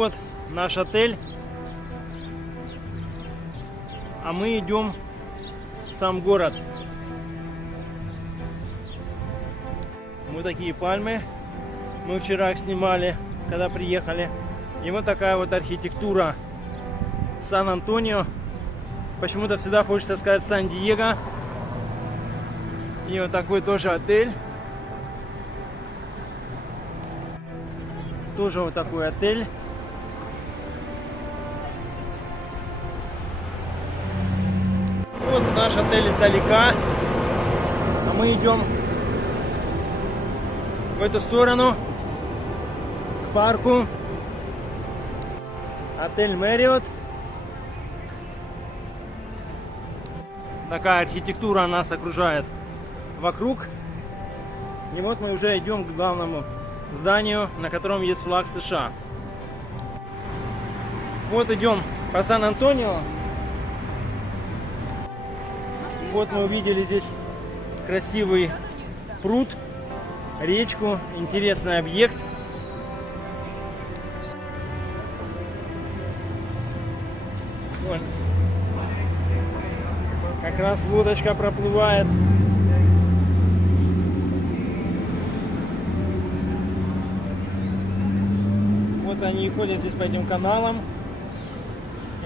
вот наш отель. А мы идем в сам город. Вот такие пальмы. Мы вчера их снимали, когда приехали. И вот такая вот архитектура Сан-Антонио. Почему-то всегда хочется сказать Сан-Диего. И вот такой тоже отель. Тоже вот такой отель. Вот наш отель издалека. А мы идем в эту сторону, к парку. Отель Мэриот. Такая архитектура нас окружает вокруг. И вот мы уже идем к главному зданию, на котором есть флаг США. Вот идем по Сан-Антонио. Вот мы увидели здесь красивый пруд, речку, интересный объект. Вот. Как раз лодочка проплывает. Вот они и ходят здесь по этим каналам.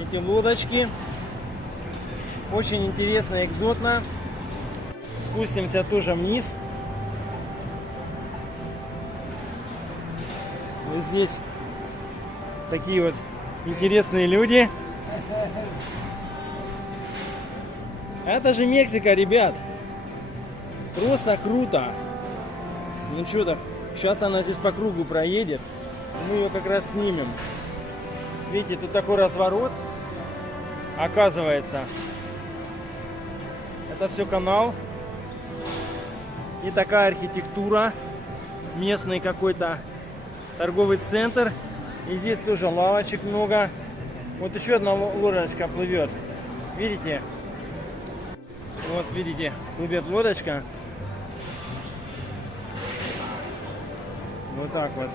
Эти лодочки. Очень интересно, экзотно. Спустимся тоже вниз. Вот здесь такие вот интересные люди. Это же Мексика, ребят. Просто круто. Ну что так, сейчас она здесь по кругу проедет. Мы ее как раз снимем. Видите, тут такой разворот. Оказывается, это все канал. И такая архитектура. Местный какой-то торговый центр. И здесь тоже лавочек много. Вот еще одна лодочка плывет. Видите? Вот видите, плывет лодочка. Вот так вот.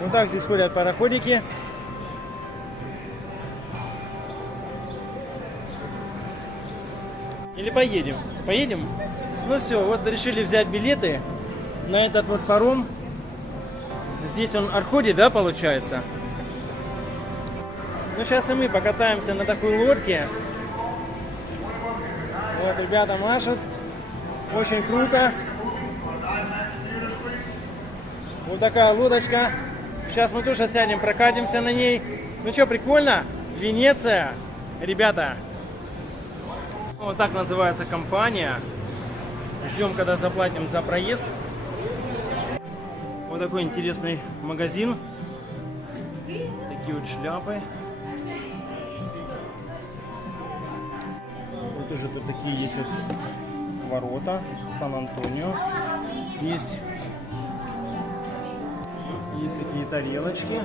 Вот так здесь ходят пароходики. Или поедем? Поедем? Ну все, вот решили взять билеты на этот вот паром. Здесь он отходит, да, получается? Ну сейчас и мы покатаемся на такой лодке. Вот ребята машут. Очень круто. Вот такая лодочка. Сейчас мы тоже сядем, прокатимся на ней. Ну что, прикольно? Венеция, ребята. Вот так называется компания. Ждем, когда заплатим за проезд. Вот такой интересный магазин. Такие вот шляпы. Вот уже тут такие есть вот ворота. Сан-Антонио. Есть такие тарелочки.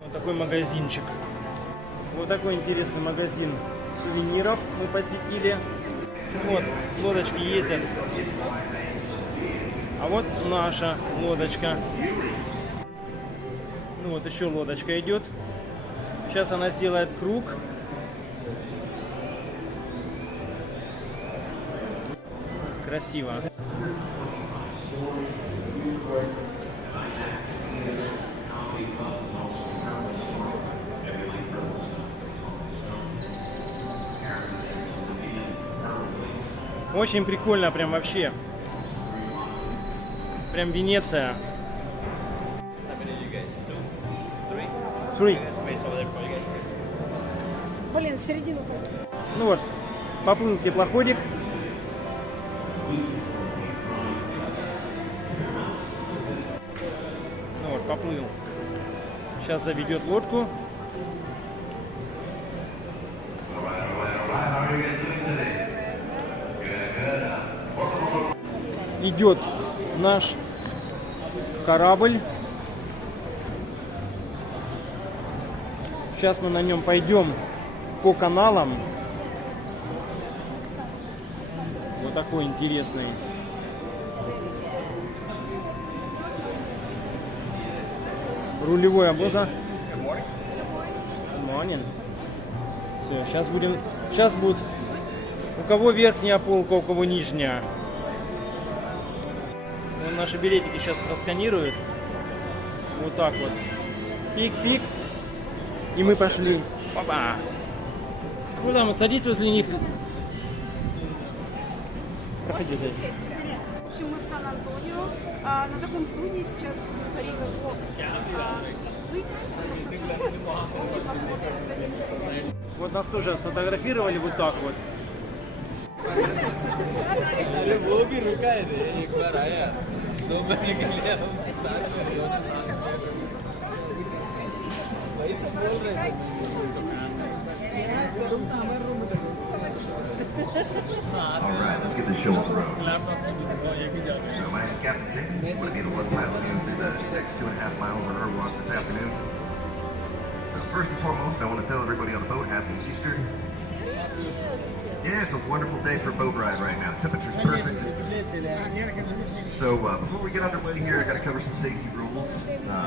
Вот такой магазинчик. Вот такой интересный магазин сувениров мы посетили. Вот лодочки ездят. А вот наша лодочка. Ну вот еще лодочка идет. Сейчас она сделает круг. Красиво. Очень прикольно, прям вообще. Прям Венеция. Блин, в середину. Ну вот, поплыл теплоходик. Ну вот, поплыл. Сейчас заведет лодку. Идет наш корабль. Сейчас мы на нем пойдем по каналам. Вот такой интересный. Рулевой обоза. Morning. Все, сейчас будет у кого верхняя полка, у кого нижняя. Вон наши билетики сейчас просканируют. Вот так вот. Пик-пик. И мы пошли. Опа. Ну там вот садись возле них. Проходи, зайди. В общем, мы в Сан-Антонио. На таком судне сейчас будем говорить, как быть. В общем, посмотрим, садись. Вот нас тоже сфотографировали вот так вот. All right, let's get this show on the road. So my name's Captain Tim. I'm going to be the one piloting you through the next 2.5 miles of river walk this afternoon. So first and foremost, I want to tell everybody on the boat happy Easter. Yeah, it's a wonderful day for a boat ride right now. Temperature's perfect. So before we get underway here, I got to cover some safety rules.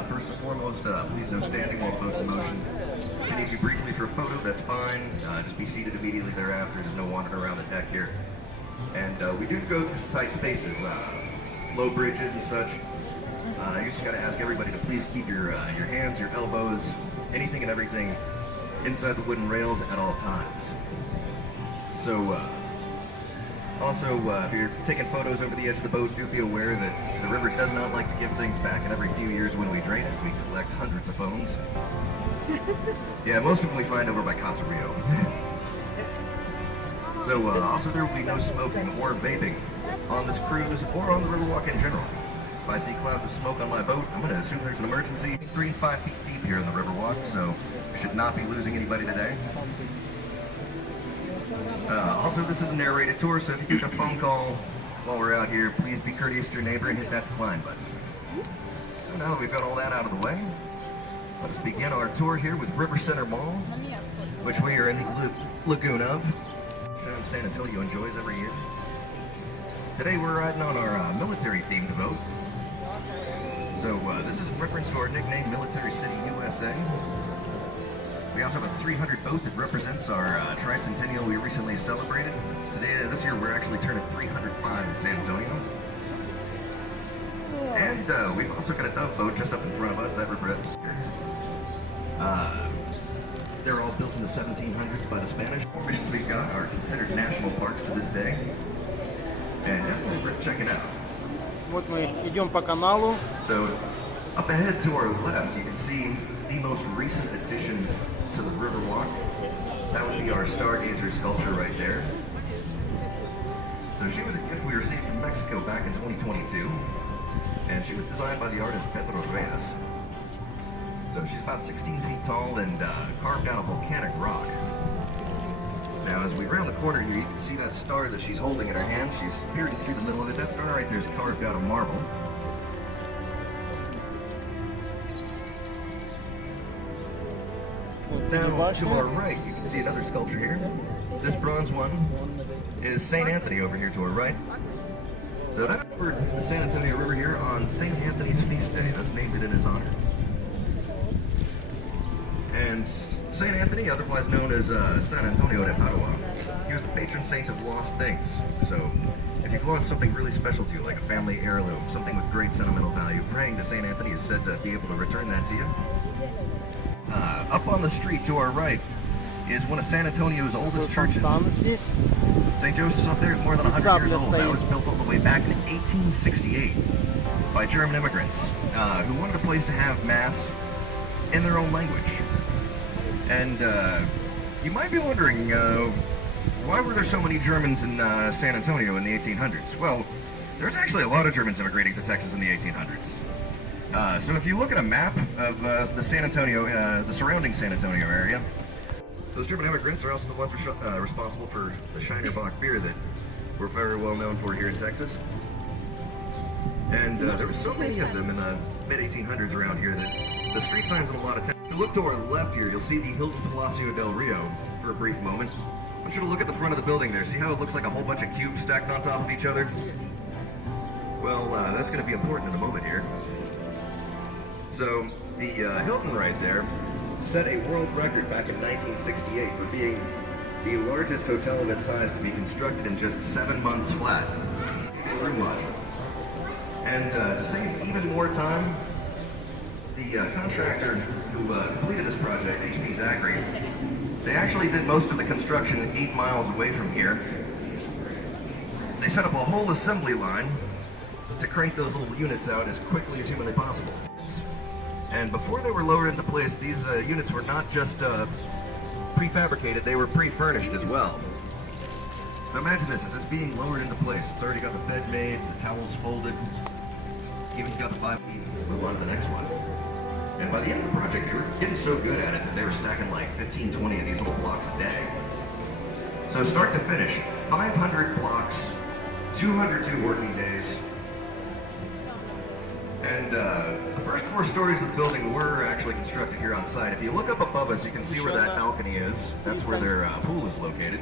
First and foremost, please no standing while the boat's in motion. If I need you briefly for a photo, that's fine. Just be seated immediately thereafter. There's no wandering around the deck here. And we do go through some tight spaces, low bridges and such. You just got to ask everybody to please keep your hands, your elbows, anything and everything inside the wooden rails at all times. So, also, if you're taking photos over the edge of the boat, do be aware that the river does not like to give things back, and every few years when we drain it, we collect hundreds of phones. Yeah, most of them we find over by Casa Rio. So, also there will be no smoking or vaping on this cruise or on the Riverwalk in general. If I see clouds of smoke on my boat, I'm going to assume there's an emergency. 3 and 5 feet deep here in the Riverwalk, so we should not be losing anybody today. Also, this is a narrated tour, so if you get a phone call while we're out here, please be courteous to your neighbor and hit that decline button. So now that we've got all that out of the way, let us begin our tour here with River Center Mall, which we are in the lagoon of. San Antonio enjoys every year. Today we're riding on our military-themed boat. So this is in reference to our nickname, Military City, USA. We also have a 300 boat that represents our tricentennial we recently celebrated. This year, we're actually turning 305 in San Antonio. And we've also got a dove boat just up in front of us that represents. They're all built in the 1700s by the Spanish. Formations we've got are considered national parks to this day. And definitely worth checking out. Вот мы идем по каналу. So, up ahead to our left, you can see the most recent addition to the Riverwalk. That would be our Stargazer sculpture right there. So she was a gift we received from Mexico back in 2022. And she was designed by the artist Pedro Reyes. So she's about 16 feet tall and carved out of volcanic rock. Now as we round the corner here, you can see that star that she's holding in her hand. She's peering through the middle of it. That star right there is carved out of marble. Now to our right, you can see another sculpture here. This bronze one is St. Anthony over here to our right. So that's for the San Antonio River here on St. Anthony's feast day. That's named in his honor. And St. Anthony, otherwise known as San Antonio de Padua, he was the patron saint of lost things. So if you've lost something really special to you, like a family heirloom, something with great sentimental value, praying to St. Anthony is said to be able to return that to you. Up on the street to our right is one of San Antonio's oldest churches. St. Joseph's up there is more than 100 years old. That was built all the way back in 1868 by German immigrants who wanted a place to have Mass in their own language. And you might be wondering, why were there so many Germans in San Antonio in the 1800s? Well, there's actually a lot of Germans immigrating to Texas in the 1800s. So if you look at a map of the San Antonio, the surrounding San Antonio area, those German immigrants are also the ones responsible for the Shiner Bock beer that we're very well known for here in Texas. And there were so many of them in the mid-1800s around here that the street signs in a lot of towns. If you look to our left here, you'll see the Hilton Palacio del Rio for a brief moment. I want you to look at the front of the building there. See how it looks like a whole bunch of cubes stacked on top of each other? Well, that's going to be important in a moment here. So the Hilton right there set a world record back in 1968 for being the largest hotel of its size to be constructed in just 7 months flat. Room life. And to save even more time, the contractor who completed this project, HP Zachary, they actually did most of the construction 8 miles away from here. They set up a whole assembly line to crank those little units out as quickly as humanly possible. And before they were lowered into place, these units were not just prefabricated, they were pre-furnished as well. So imagine this, as it's being lowered into place. It's already got the bed made, the towels folded, even got the 5 feet. Move on to the next one. And by the end of the project, they were getting so good at it that they were stacking like 15, 20 of these little blocks a day. So start to finish, 500 blocks, 202 working days. And the first 4 stories of the building were actually constructed here on site. If you look up above us, you can see where that balcony is. That's where their pool is located.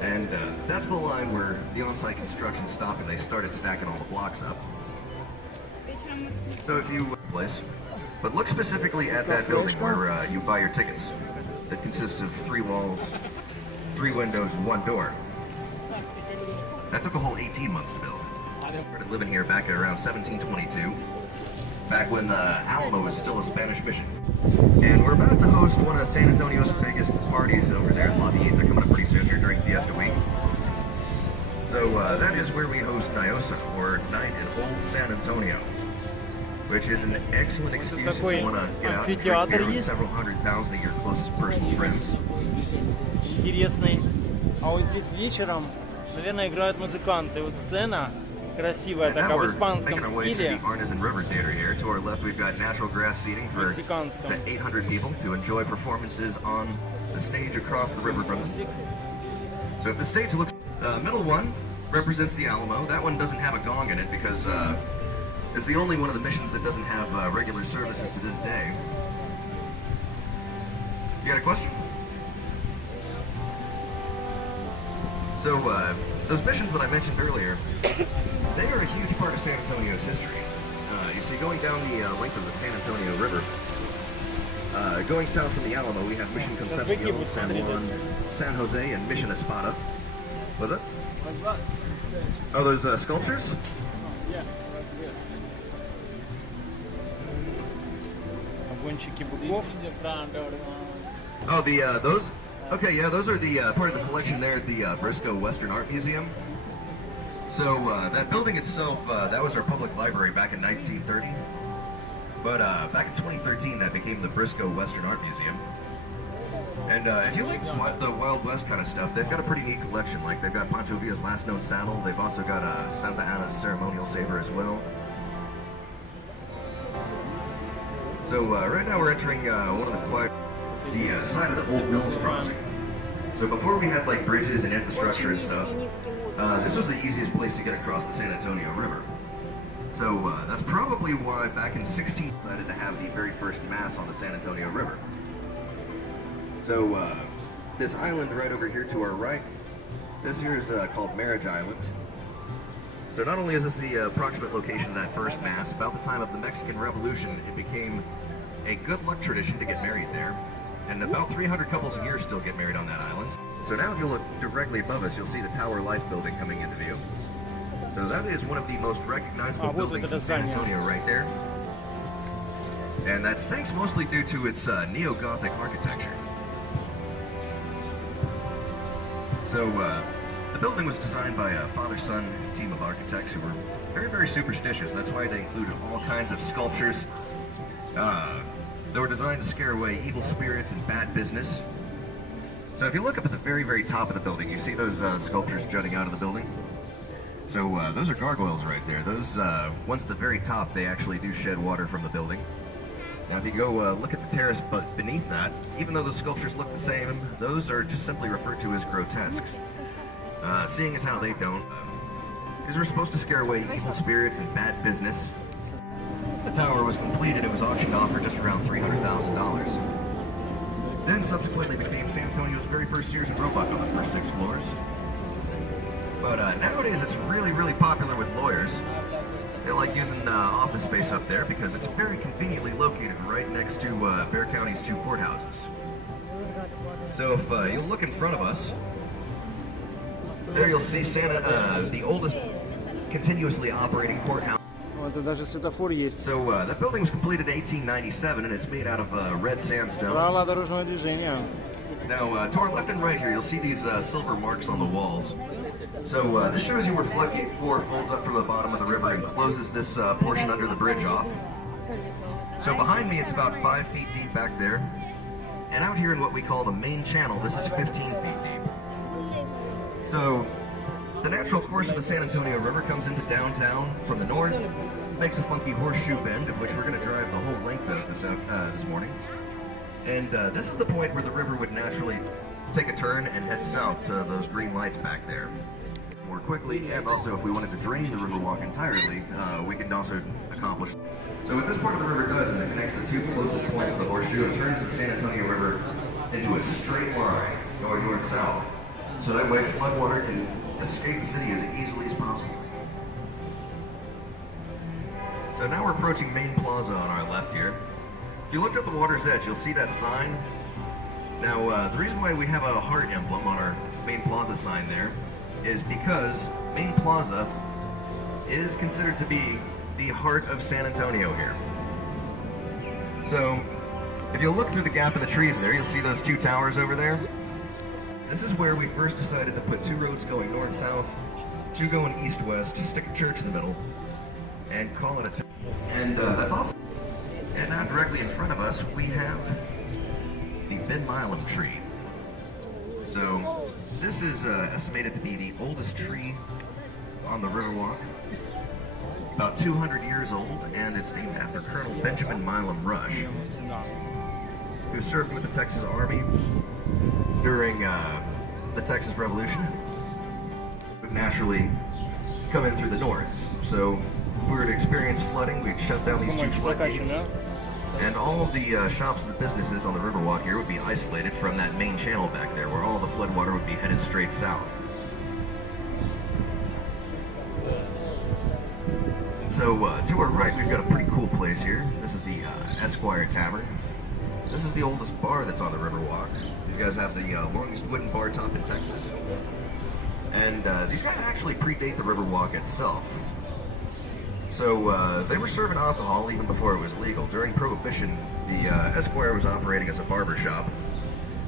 And that's the line where the on-site construction stopped and they started stacking all the blocks up. So if you place, but look specifically at that building where you buy your tickets. That consists of 3 walls, 3 windows, and 1 door. That took a whole 18 months to build. I started living here back at around 1722, back when Alamo was still a Spanish mission. And we're about to host one of San Antonio's biggest parties over there in Lobby 8. They're coming up pretty soon here during Fiesta Week. So that is where we host NIOSA, or Night in Old San Antonio, which is an excellent excuse if you want to get out and drink beer with several hundred thousand of your closest personal friends. Интересный. А вот здесь вечером, наверное, играют музыканты. Вот сцена красивая, такая в испанском стиле. Here. To our left, we've got natural grass seating for 800 people to enjoy performances on the stage across the river from us. So if the stage looks, middle one represents the Alamo. That one doesn't have a gong in it because it's the only one of the missions that doesn't have regular services to this day. You got a question? So those missions that I mentioned earlier, they are a huge part of San Antonio's history. You see, going down the length of the San Antonio River, going south from the Alamo, we have Mission Concepcion, San Juan, San Jose, and Mission Espada. Was it? Oh, those sculptures? Yeah. Огончики быков. Oh, those? Okay, yeah, those are the part of the collection there at the Briscoe Western Art Museum. So that building itself, that was our public library back in 1930. But back in 2013, that became the Briscoe Western Art Museum. And if you like the Wild West kind of stuff, they've got a pretty neat collection. Like they've got Pancho Villa's last known saddle. They've also got a Santa Ana's ceremonial saber as well. So right now we're entering one of the side of the old Mills Crossing. So before we had like bridges and infrastructure and stuff, this was the easiest place to get across the San Antonio River. So that's probably why back in 16 decided to have the very first mass on the San Antonio River. So this island right over here to our right, this here is called Marriage Island. So not only is this the approximate location of that first mass, about the time of the Mexican Revolution, it became a good luck tradition to get married there. And about 300 couples a year still get married on that island. So now if you look directly above us, you'll see the Tower Life building coming into view. So that is one of the most recognizable buildings in San Antonio right there. And that's thanks mostly due to its neo-Gothic architecture. So the building was designed by a father-son team of architects who were very, very superstitious. That's why they included all kinds of sculptures that were designed to scare away evil spirits and bad business. So if you look up at the very, very top of the building, you see those sculptures jutting out of the building? So those are gargoyles right there. Those ones at the very top, they actually do shed water from the building. Now if you go look at the terrace but beneath that, even though those sculptures look the same, those are just simply referred to as grotesques. Seeing as how they don't, because they're supposed to scare away evil spirits and bad business. The tower was completed, it was auctioned off for just around $300,000. Then subsequently became San Antonio's very first Sears and Roebuck on the first 6 floors. But nowadays it's really, really popular with lawyers. They like using office space up there because it's very conveniently located right next to Bexar County's two courthouses. So if you look in front of us, there you'll see the oldest continuously operating courthouse. Вот даже светофор есть. So that building was completed in 1897 and it's made out of red sandstone. Правила дорожного движения. Now to our left and right here, you'll see these silver marks on the walls. So this shows you where Floodgate 4 folds up from the bottom of the river and closes this portion under the bridge off. So behind me, it's about 5 feet deep back there. And out here in what we call the main channel, this is 15 feet deep. So the natural course of the San Antonio River comes into downtown from the north, makes a funky horseshoe bend, of which we're going to drive the whole length of this morning. And this is the point where the river would naturally take a turn and head south to those green lights back there. More quickly, and also if we wanted to drain the Riverwalk entirely, we can also accomplish. So what this part of the river does is it connects the two closest points of the horseshoe and turns the San Antonio River into a straight line going north-south. So that way floodwater can escape the city as easily as possible. So now we're approaching Main Plaza on our left here. If you look up the water's edge, you'll see that sign. Now, the reason why we have a heart emblem on our Main Plaza sign there is because Main Plaza is considered to be the heart of San Antonio here. So, if you look through the gap in the trees there, you'll see those two towers over there. This is where we first decided to put two roads going north-south, two going east-west, stick a church in the middle, and call it a town. And that's awesome. And now directly in front of us, we have the Ben Milam tree. So this is estimated to be the oldest tree on the Riverwalk. About 200 years old, and it's named after Colonel Benjamin Milam Rush, who served with the Texas Army during the Texas Revolution. Would naturally come in through the north. So if we were to experience flooding, we'd shut down these two floodgates. And all of the shops and the businesses on the Riverwalk here would be isolated from that main channel back there, where all the floodwater would be headed straight south. So to our right, we've got a pretty cool place here. This is the Esquire Tavern. This is the oldest bar that's on the Riverwalk. These guys have the longest wooden bar top in Texas. And these guys actually predate the Riverwalk itself. So they were serving alcohol even before it was legal. During Prohibition, the Esquire was operating as a barber shop,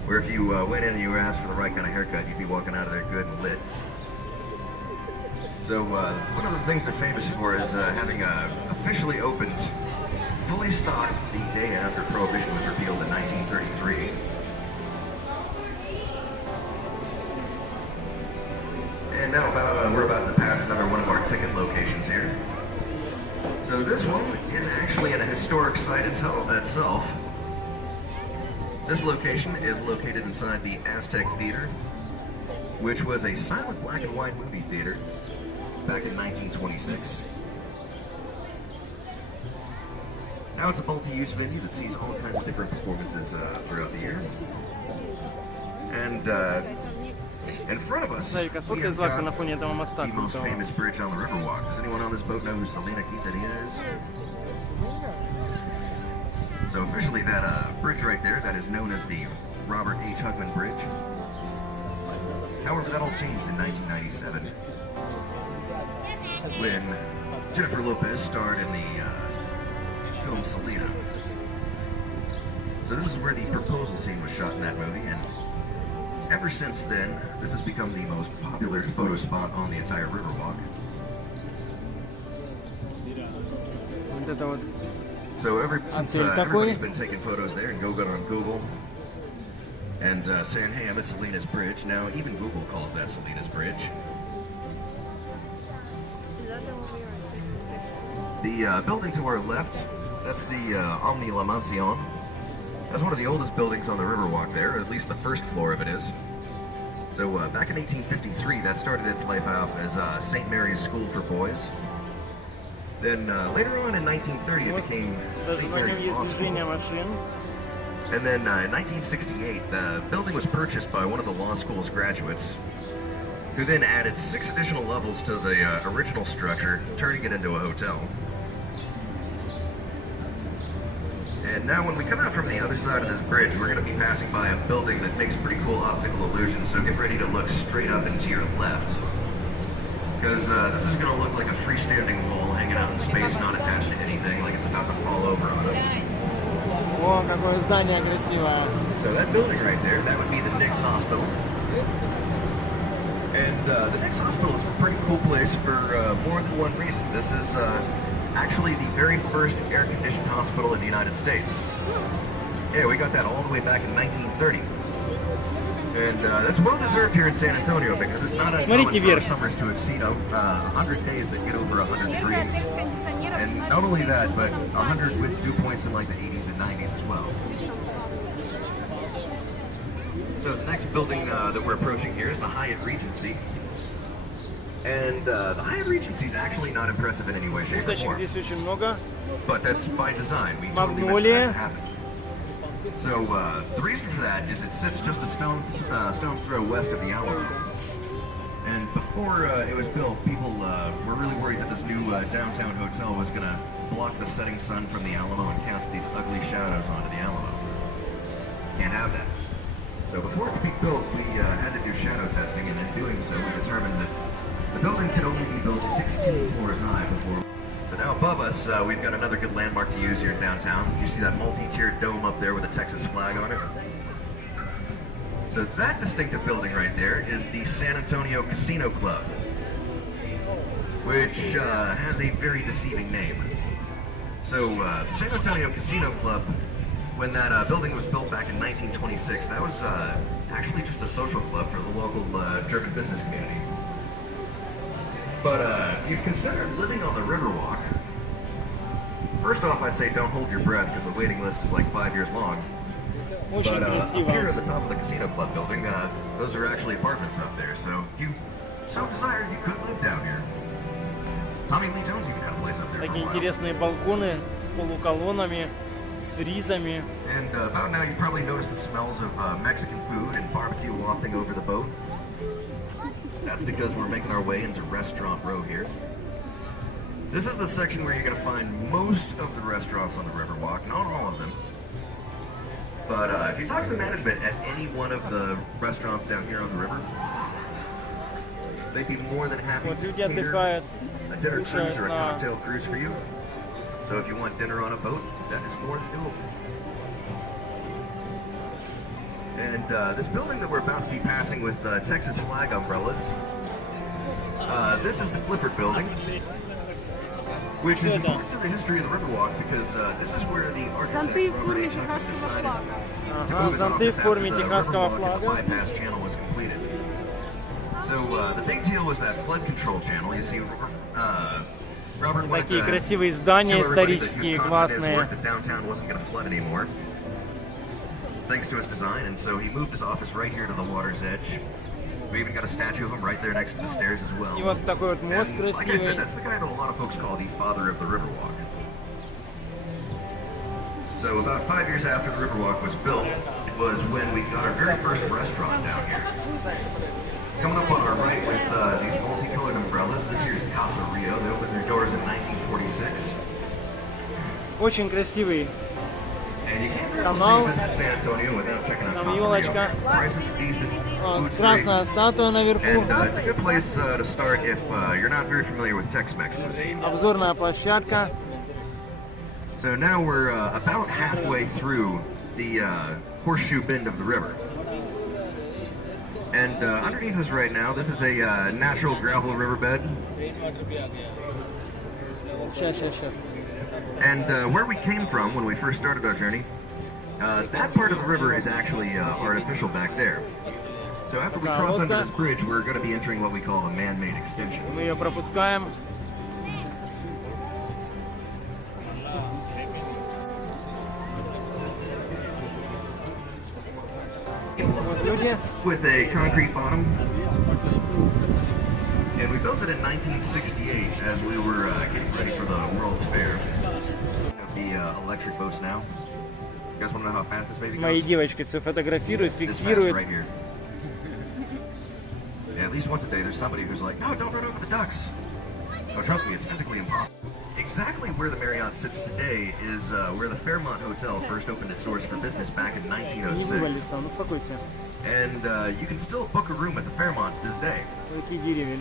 where if you went in and you asked for the right kind of haircut, you'd be walking out of there good and lit. So one of the things they're famous for is having officially opened, fully stocked the day after Prohibition was repealed in 1933. And now we're about to pass another one of our ticket locations here. So this one is actually in a historic site itself. This location is located inside the Aztec Theater, which was a silent black and white movie theater back in 1926. Now it's a multi-use venue that sees all kinds of different performances throughout the year. And in front of us, we have got the most famous bridge on the Riverwalk. Does anyone on this boat know who Selena Quintanilla is? So officially that bridge right there, that is known as the Robert H. Hugman Bridge. However, that all changed in 1997 when Jennifer Lopez starred in the film Selena. So this is where the proposal scene was shot in that movie, and ever since then, this has become the most popular photo spot on the entire Riverwalk. So since everybody's been taking photos there and go on Google and saying, hey, I'm at Selena's Bridge. Now, even Google calls that Selena's Bridge. The building to our left, that's the Omni La Mansion. That's one of the oldest buildings on the Riverwalk there, or at least the first floor of it is. So back in 1853, that started its life out as St. Mary's School for Boys. Then later on in 1930, it became St. Mary's Law School. And then in 1968, the building was purchased by one of the law school's graduates. who then added 6 additional levels to the original structure, turning it into a hotel. And now when we come out from the other side of this bridge, we're going to be passing by a building that makes pretty cool optical illusions, so get ready to look straight up and to your left. Because this is going to look like a freestanding wall hanging out in space, not attached to anything, like it's about to fall over on us. О, какое здание красивое. So that building right there, that would be the Nix Hospital. And the Nix Hospital is a pretty cool place for more than one reason. This is actually the very first air-conditioned hospital in the United States. Yeah, we got that all the way back in 1930. And that's well deserved here in San Antonio because it's not uncommon for summers to exceed 100 days that get over 100 degrees. And not only that, but 100 with dew points in like the 80s and 90s as well. So the next building that we're approaching here is the Hyatt Regency. And the Hyatt Regency is actually not impressive in any way, shape, or form. Здесь очень много. But that's by design. We totally meant that to happen. So the reason for that is it sits just a stone's throw west of the Alamo. And before it was built, people were really worried that this new downtown hotel was going to block the setting sun from the Alamo and cast these ugly shadows onto the Alamo. Can't have that. So before it could be built, we had to do shadow testing, and in doing so, we determined that the building could only be built 16 floors high before. So now above us, we've got another good landmark to use here in downtown. You see that multi-tiered dome up there with a Texas flag on it? So that distinctive building right there is the San Antonio Casino Club, which has a very deceiving name. So San Antonio Casino Club, when that building was built back in 1926, that was actually just a social club for the local German business community. But if you consider living on the Riverwalk, first off, I'd say don't hold your breath because the waiting list is like 5 years long. But up here at the top of the Casino Club building, those are actually apartments up there. So if you so desired, you could live down here. Tommy Lee Jones even had a place up there. Такие интересные балконы с полуколоннами, с фризами. And about now, you've probably noticed the smells of Mexican food and barbecue wafting over the boat. That's because we're making our way into Restaurant Row here. This is the section where you're going to find most of the restaurants on the Riverwalk, not all of them. But if you talk to the management at any one of the restaurants down here on the river, they'd be more than happy to cater a dinner cruise or a cocktail cruise for you. So if you want dinner on a boat, that is more than doable. And this building that we're about to be passing with Texas flag umbrellas, this is the Clifford Building, which is important to the history of the Riverwalk because this is where the architect Robert H. decided to move his office after the Riverwalk and the bypass channel was completed. So the big deal was that flood control channel. You see, Robert wanted Такие красивые здания исторические, классные. The downtown wasn't going to flood anymore, thanks to his design, and so he moved his office right here to the water's edge. We even got a statue of him right there next to the stairs as well. И вот такой вот мост And, like I said, красивый. that's the guy that a lot of folks call the father of the Riverwalk. So about 5 years after the Riverwalk was built, it was when we got our very first restaurant down here. Coming up on our right with these multicolored umbrellas, this here's Casa Rio. They opened their doors in 1946. Очень красивый And you can't really канал. visit San Antonio without checking out Там Casa елочка. Rio. Prices are decent, food's great. Красная статуя наверху. And it's a good place to start if you're not very familiar with Tex-Mex cuisine. Обзорная площадка. So now we're about halfway through the horseshoe bend of the river. And underneath us right now, this is a natural gravel riverbed. Сейчас. And where we came from when we first started our journey, that part of the river is actually artificial back there. So after we cross under this bridge, we're going to be entering what we call a man-made extension. Мы ее пропускаем. Вот люди. With a concrete bottom. And we built it in 1968 as we were getting ready for the World's Fair. The electric boats now. You guys want to know how fast this baby goes? Мои девочки все фотографируют, This fast фиксируют. right here. Yeah, at least once a day, there's somebody who's like, no, don't run over the ducks. Oh, trust me, it's physically impossible. Exactly where the Marriott sits today is where the Fairmont Hotel first opened its doors for business back in 1906. And you can still book a room at the Fairmont to this day.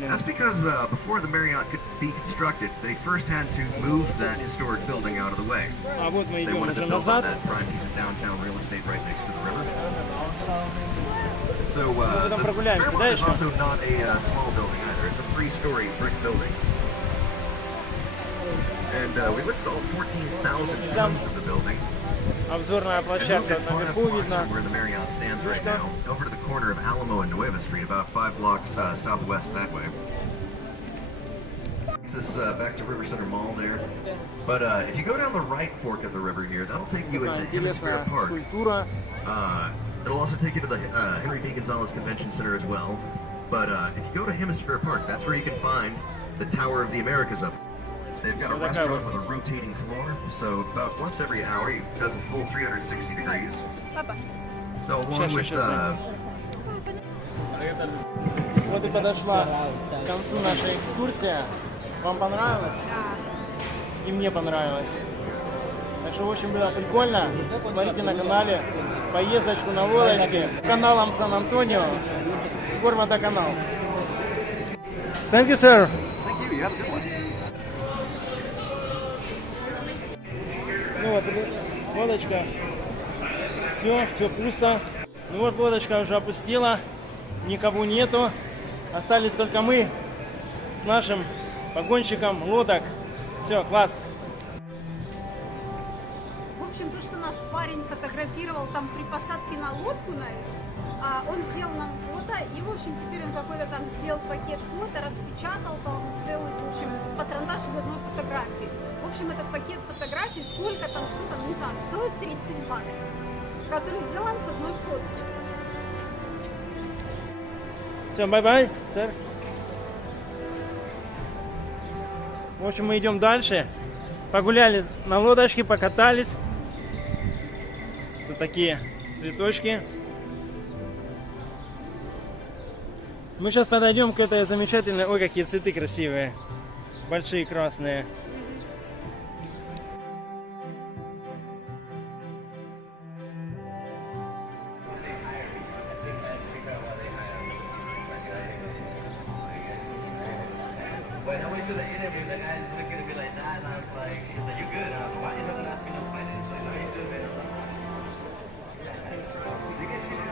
That's because before the Marriott could be constructed, they first had to move that historic building out of the way. They wanted to build on that prime piece of downtown real estate right next to the river. So the Fairmont is also not a small building either. It's a 3-story brick building. And we looked at all 14,000 tons of the building. Обзорная площадка наверху видно. Where the Marriott stands right now, over to the corner of Alamo and Nueva Street, about 5 blocks southwest that way. Takes us back to River Center Mall there. But if you go down the right fork of the river here, that'll take you into Hemisphere Park. It'll also take you to the Henry D. Gonzalez Convention Center as well. But if you go to Hemisphere Park, that's where you can find the Tower of the Americas up. They've got a restaurant with a rotating floor, so about once every hour it does a full 360 degrees. So along with Вот и подошла к концу наша экскурсия. Вам понравилось? И мне понравилось. Так что, в общем, было прикольно. Смотрите на канале поездочку на лодочке каналом Сан-Антонио. Горводоканал. Thank you, sir. Thank you. You have a good one. Ну вот, лодочка, все пусто. Ну вот, лодочка уже опустела, никого нету. Остались только мы с нашим погонщиком лодок. Все, класс. В общем, то, что нас парень фотографировал там при посадке на лодку, наверное, он сделал нам фото, и, в общем, теперь он какой-то там сделал пакет фото, распечатал там целый, в общем, патронтаж из одной фотографии. В общем, этот пакет фотографий, сколько там, что там, не знаю, стоит 30 баксов, который сделан с одной фотки. Все, бай-бай, сэр. В общем, мы идем дальше. Погуляли на лодочке, покатались. Тут такие цветочки. Мы сейчас подойдем к этой замечательной... Ой, какие цветы красивые. Большие красные.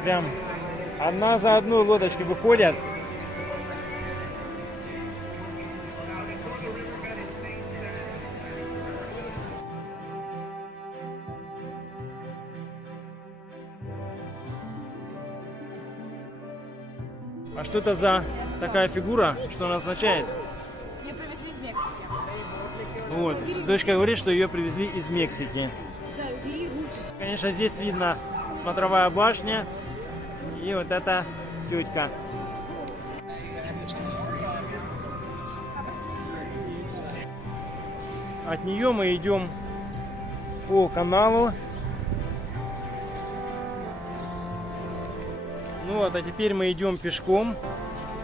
Прям одна за одной лодочки выходят. А что это за такая фигура? Что она означает? Ее привезли из Мексики. Вот. Дочка говорит, что ее привезли из Мексики. Конечно, здесь видно смотровая башня и вот эта тетка. От нее мы идем по каналу. Ну вот, а теперь мы идем пешком.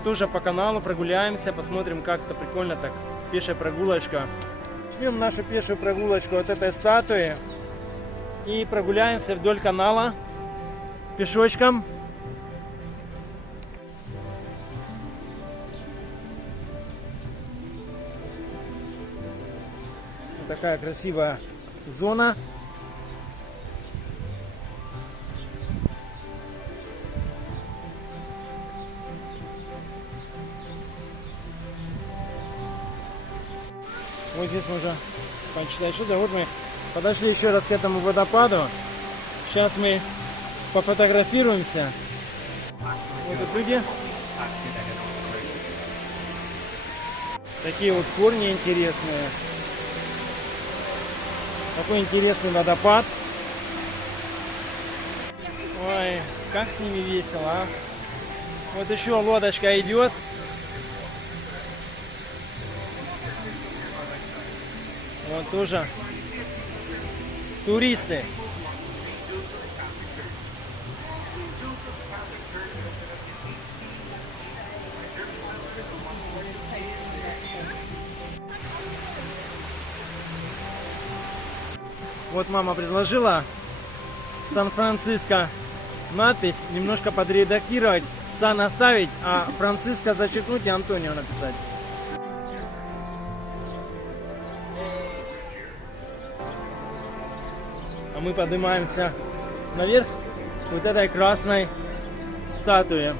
Тоже по каналу прогуляемся, посмотрим, как это прикольно так. Пешая прогулочка. Начнем нашу пешую прогулочку от этой статуи. И прогуляемся вдоль канала пешочком. Вот такая красивая зона. Вот здесь можно почитать что-то. Вот мы подошли еще раз к этому водопаду. Сейчас мы пофотографируемся. Вот тут люди. Такие вот корни интересные. Такой интересный водопад. Ой, как с ними весело, а. Вот еще лодочка идет. Вот тоже туристы. Вот мама предложила Сан-Франциско надпись немножко подредактировать, Сан оставить, а Франциско зачеркнуть и Антонио написать. А мы поднимаемся наверх вот этой красной статуи.